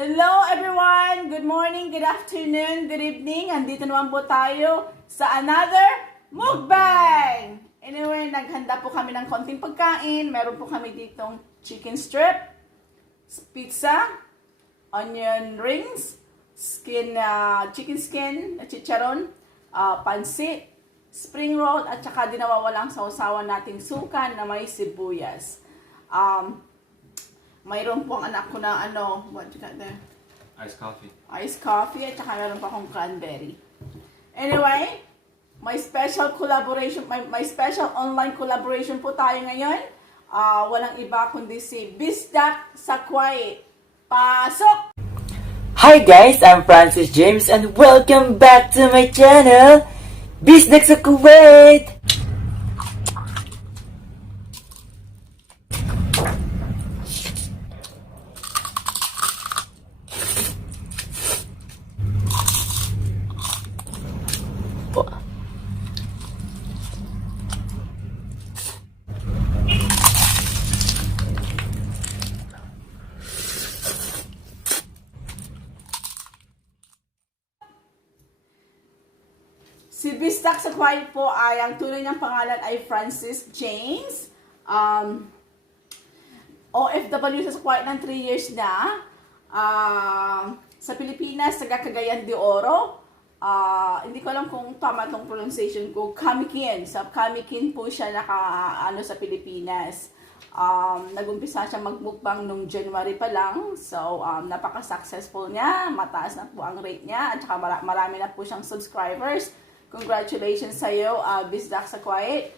Hello everyone! Good morning, good afternoon, good evening. Andito naman po tayo sa another Mukbang! Anyway, naghanda po kami ng konting pagkain. Meron po kami ditong chicken strip, pizza, onion rings, chicken skin, chicharon, pancit, spring roll, at saka di nawawalang sausawan nating suka na may sibuyas. Mayroon po ang anak ko na what you got there? Iced coffee. Iced coffee at saka meron pa akong cranberry. Anyway, may special collaboration, may special online collaboration po tayo ngayon. Walang iba kundi si Bisdak sa Kuwait. Pasok! Hi guys, I'm Francis James and welcome back to my channel, Bisdak sa Kuwait! Si Bisdak sa Kuwait po ay, ang tunay niyang pangalan ay Francis James. OFW sa Kuwait ng 3 years na. Sa Pilipinas, taga Cagayan de Oro. Hindi ko alam kung tama itong pronunciation ko. Kamikin. Sa Kamikin po siya sa Pilipinas. Nag-umpisa siya mag-mukbang nung January pa lang. So, napaka-successful niya. Mataas na po ang rate niya. At saka marami na po siyang subscribers. Congratulations sa iyo, Bisdak sa Kuwait.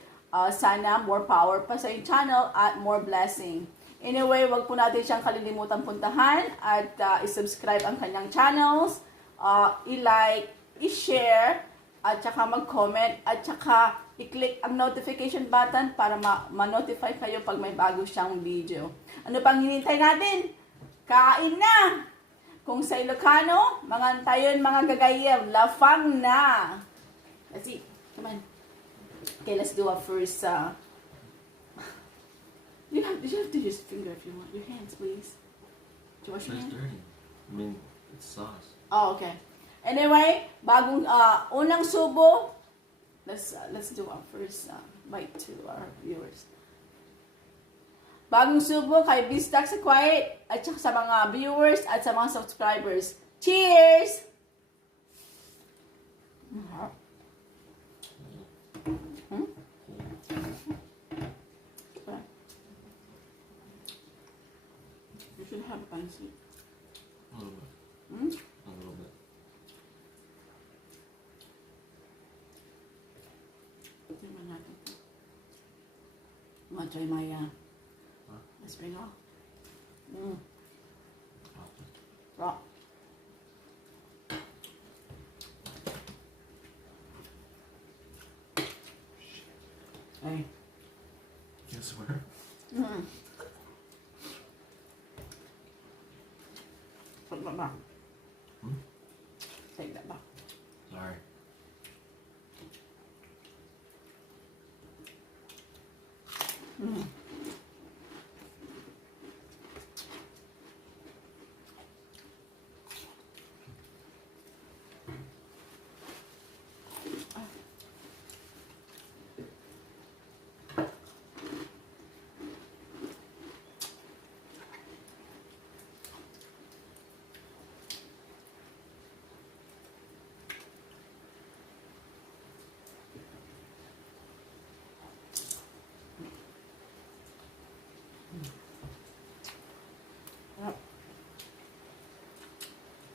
Sana more power pa sa iyong channel at more blessing. Anyway, wag po natin siyang kalilimutan puntahan at i-subscribe ang kanyang channels, i-like, i-share, at saka mag-comment, at saka i-click ang notification button para ma-notify kayo pag may bago siyang video. Ano pang hinintay natin? Kain na! Kung sa Ilocano, mga tayon, mga gagayem, lafang na! Let's eat. Come on. Okay, let's do a first. You have to use finger if you want. Your hands, please. Do you wash your hands? It's dirty. I mean, it's sauce. Oh, okay. Anyway, bagong unang subo. Let's do our first bite to our viewers. Bagong subo kay Bisdak sa Kuwait at saka sa mga viewers at sa mga subscribers. Cheers! You should have Pancit. A little bit. A little bit. Tingnan natin. Try my spring roll. Raw. Hey. You swear? Put that back. Hmm? Take that back. Sorry.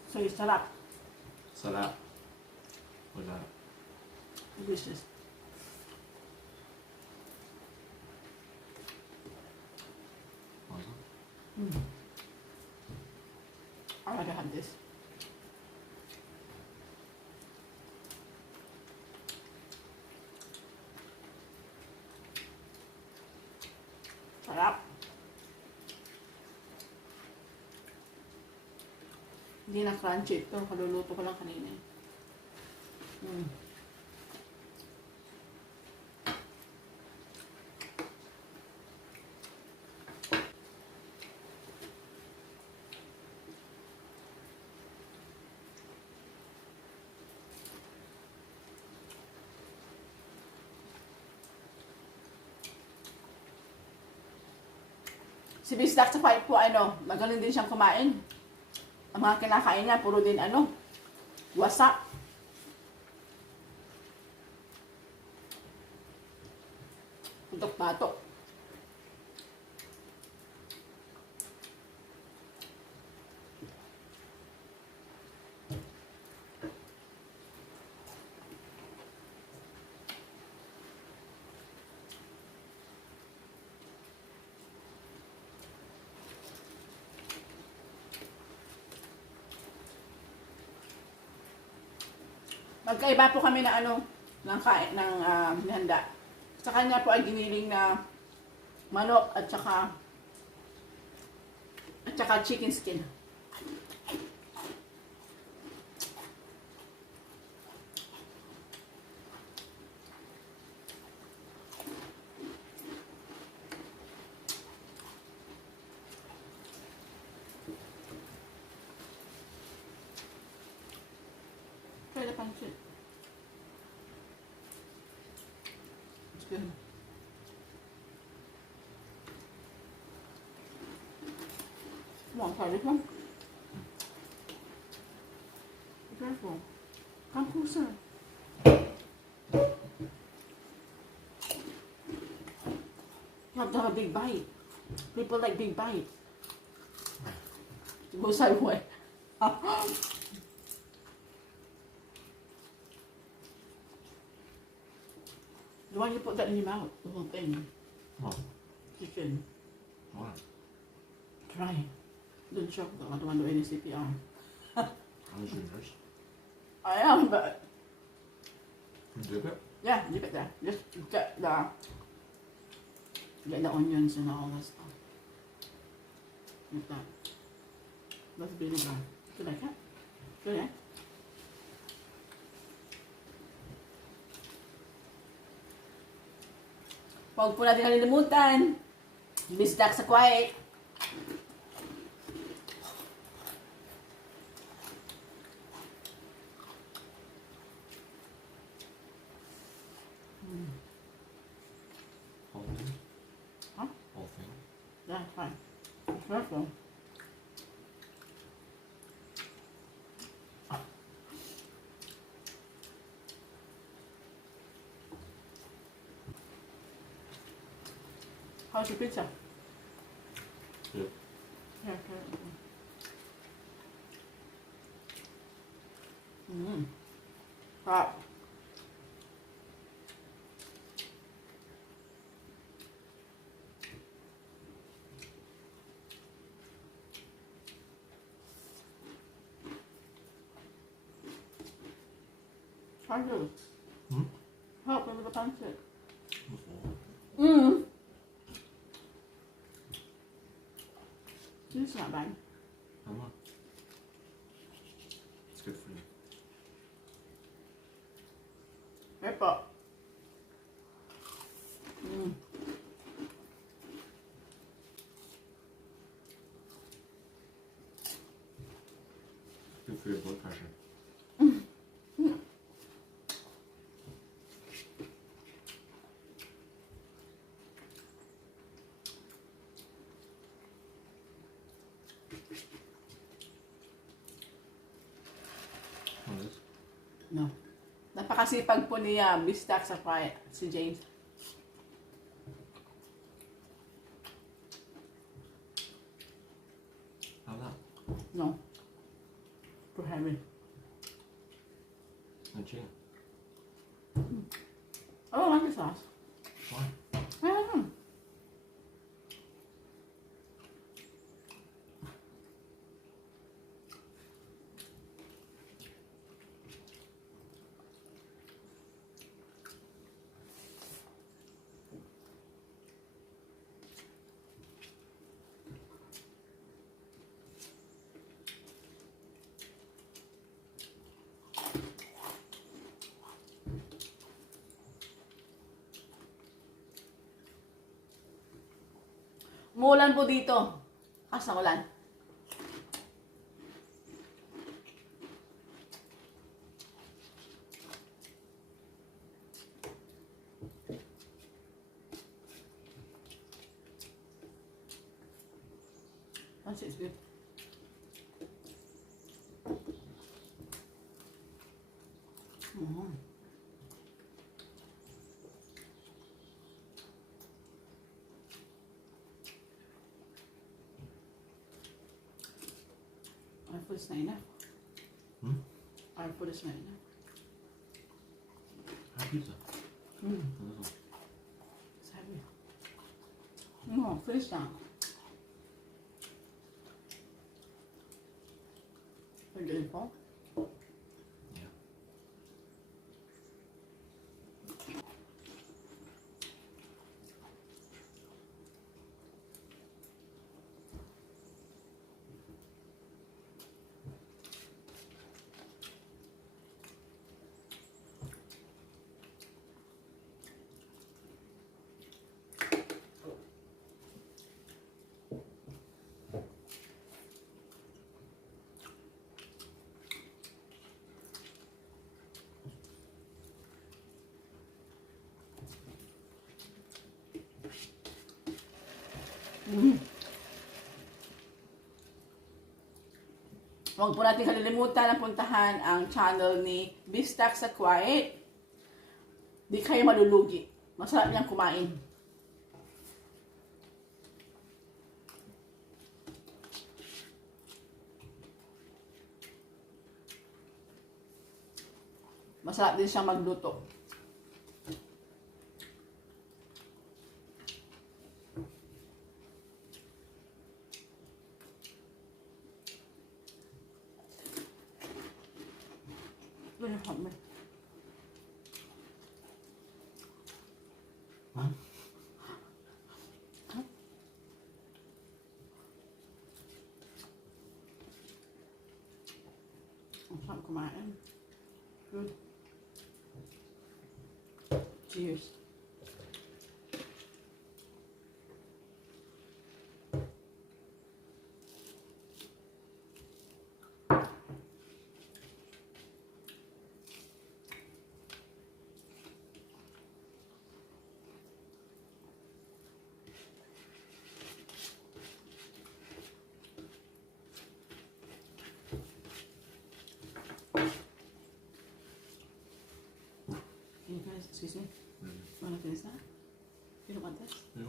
So you sarap. Sarap. Wala. Delicious. Awesome. I rather have this. Sarap. Hindi na crunchy ito. Kaluluto ko lang kanina. Si Bisdak sa Kuwait po, magaling din siyang kumain. Ang mga kinakain niya, puro din wasak. Putok-patok. Magkaiba po kami ng handa. Sa kanya po ay giniling na manok at saka chicken skin. Try the pancit. It's good. Come on, try this one. Be careful. Come closer. You have to have a big bite. People like big bites. Go sideways. Why don't you put that in your mouth, the whole thing? What? Chicken. Why? Try. Don't choke though, I don't want to do any CPR. I'm just doing this. I am, but You dip it? yeah, leave it there. Just get the onions and all that stuff. Like that. That's really good. You like it? Good, eh? Huwag po natin kalilimutan. Bisdak sa Kuwait. Whole thing? Huh? Whole thing? Yeah, fine. Careful. How's your pizza? Good. Yeah, okay. Hot. Try this. Help me with the pancit. This is not bad. How much? It's good for you. Pepper. Good for your blood pressure. What is? No. Napakasipag po niya, Bisdak sa Kuwait, si James. How that? No. Too heavy. And chicken. I don't like the sauce. Why? I don't know. Umuulan po dito. Asa ulan. Pancit is good. Mm. Our food is not enough. Our food is not enough. Have pizza. Mm. A little. It's heavy. No, fish down. Are you getting full? Yeah. Huwag po natin kalilimutan na puntahan ang channel ni Bistak sa Kuwait. Di kayo malulugi. Masarap niyang kumain. Masarap din siyang magluto. Ito yung hot man. Huh? Ang sarap kumain. Good. Cheers. Can you guys, excuse me? You want to finish that? You don't want this? Yeah.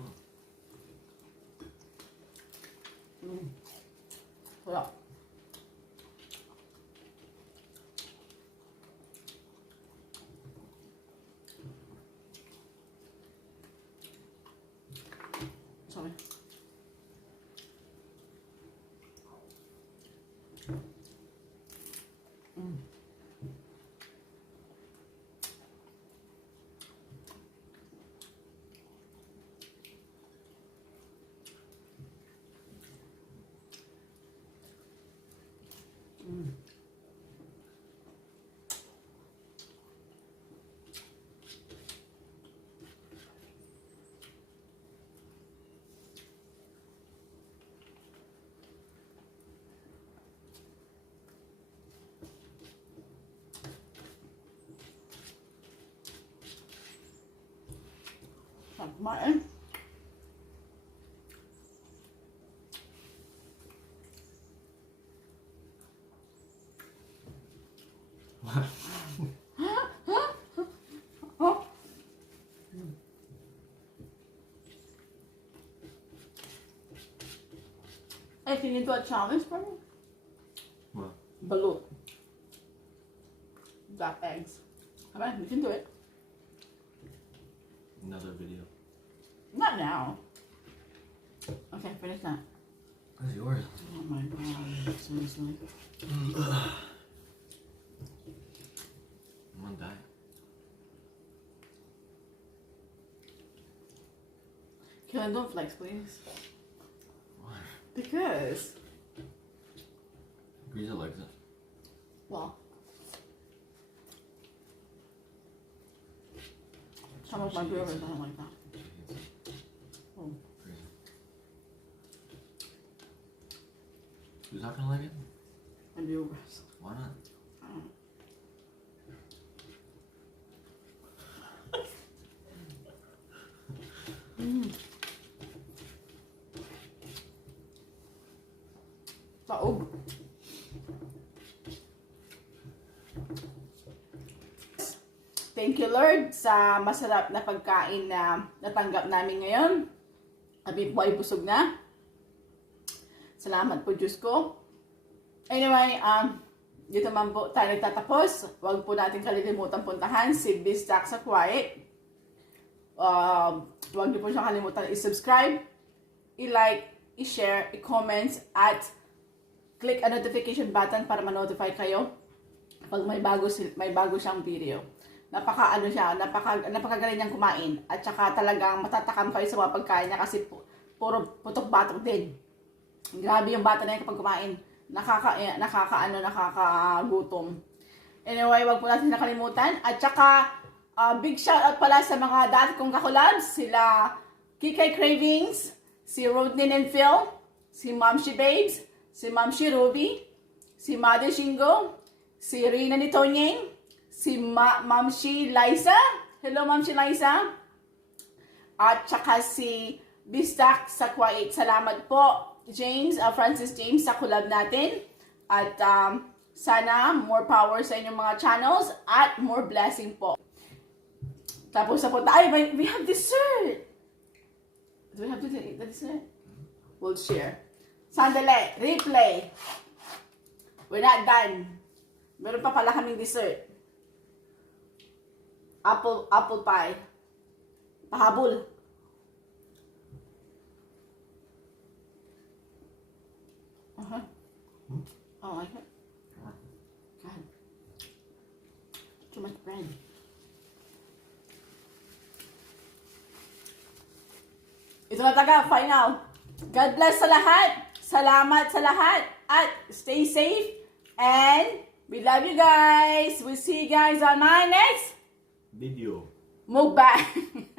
Hold up. Sorry. Sarap kumain. Oh. Hey, can you do a challenge for me? What? Balut. Black eggs. Come on, we can do it. Another video. Not now. Okay, finish that. That's yours. Oh my god, seriously. I'm on diet. Killen, don't flex, please. Why? Because, Grease likes it. well, some of my viewers don't like that. Oh. Crazy. Who's not gonna like it? My viewers. Why not? I don't know. Thank you, Lord, sa masarap na pagkain na natanggap namin ngayon. Kami po ay busog na. Salamat po, Diyos ko. Anyway, dito man po tayo nagtatapos. Huwag po natin kalilimutan puntahan si Biztack sa Kuwait. Huwag niyo po siyang kalimutan i-subscribe, i-like, i-share, i-comment, at click a notification button para ma-notify kayo pag may bago siyang video. Napakagaling niyang kumain. At saka talagang matatakam kayo sa mga pagkain niya kasi puro putok-batok din. Grabe yung bata na yun kapag kumain. Nakakagutom. Anyway, wag po natin nakalimutan. At saka, big shout out pala sa mga dati kong kakolabs. Sila Kikay Cravings, si Rodnin and Phil, si Momshi Babes, si Momshi Ruby, si Mother Shingo, si Rina ni Tonyeng, si Momshi Liza. Hello, Momshi Liza. At saka si Biztack sa Kuwait. Salamat po, Francis James, sa collab natin. At sana more power sa inyong mga channels at more blessing po. Tapos na po tayo. We have dessert. Do we have to eat the dessert? We'll share. Sandali. Replay. We're not done. Meron pa pala kaming dessert. Apple pie. Pahabol. Oh my God. God. Too much bread. Ito na taga, final. God bless sa lahat. Salamat sa lahat. At stay safe. And we love you guys. We'll see you guys on my next Video. Mukbang.